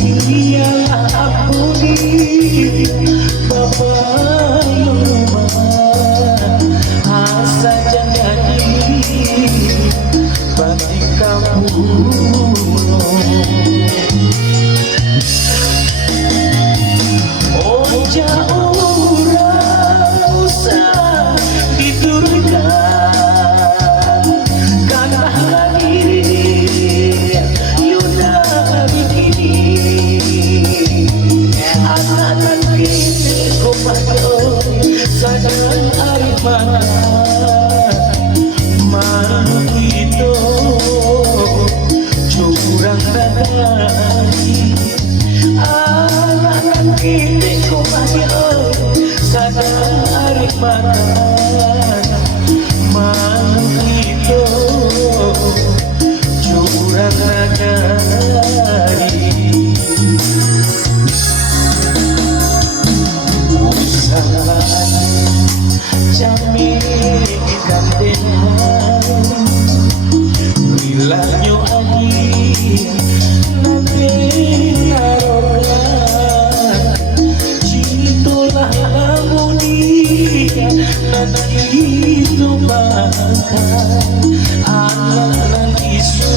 Biarlah ampuni Bapak yang rumah asa jadi batik kampung. Oh jauh usah diturunkan karena lagi Yuna begini anak-anak ini kopayo sadang air mana malu itu curang dadari anak-anak ini kopayo sadang air mana malu itu curang dadari Jami kandengan Bilangyo agi nanti narokan Cintulah amuni nanti tumakan anak nan isu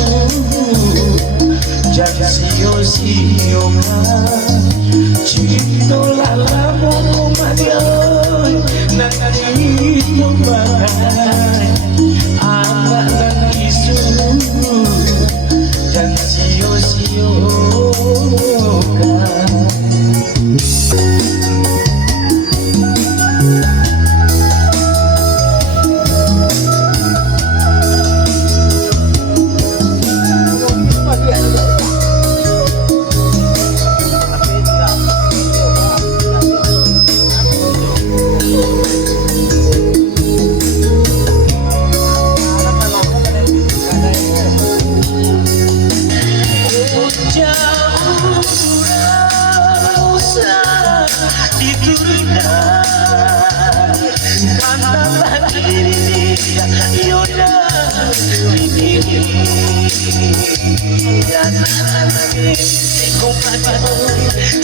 jangan sio-siokan Cintulah lamun madioy nanti tumakan anak nan isu jangan sio-siokan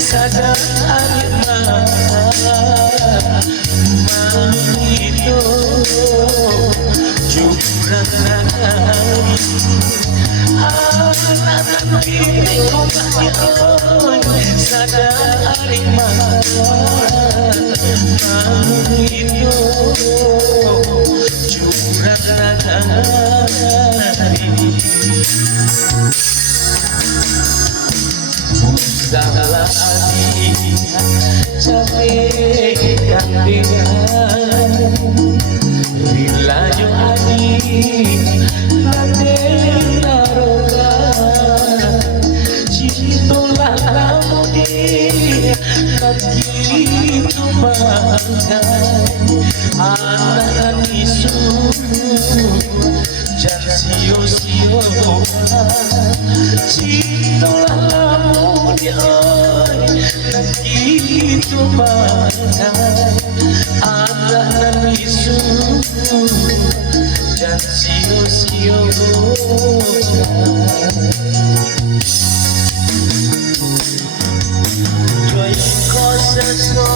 sadar malu itu curang nagari anak-anak ini kopayo sadar malu itu curang nagari Segala adi capek kandengan Rilayo adi nade narokan Cintulah lamuni nanti tumakan anak isu jangan sio-siokan Cintulah lamuni nanti tumakan anak isu jangan sio-siokan Joy koseso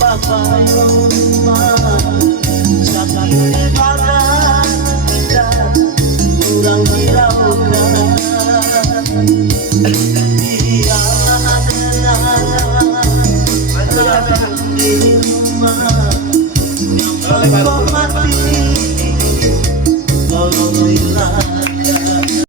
papayo Jangan dibalas kita kurang hiraukan Biarlah adalah berada di rumah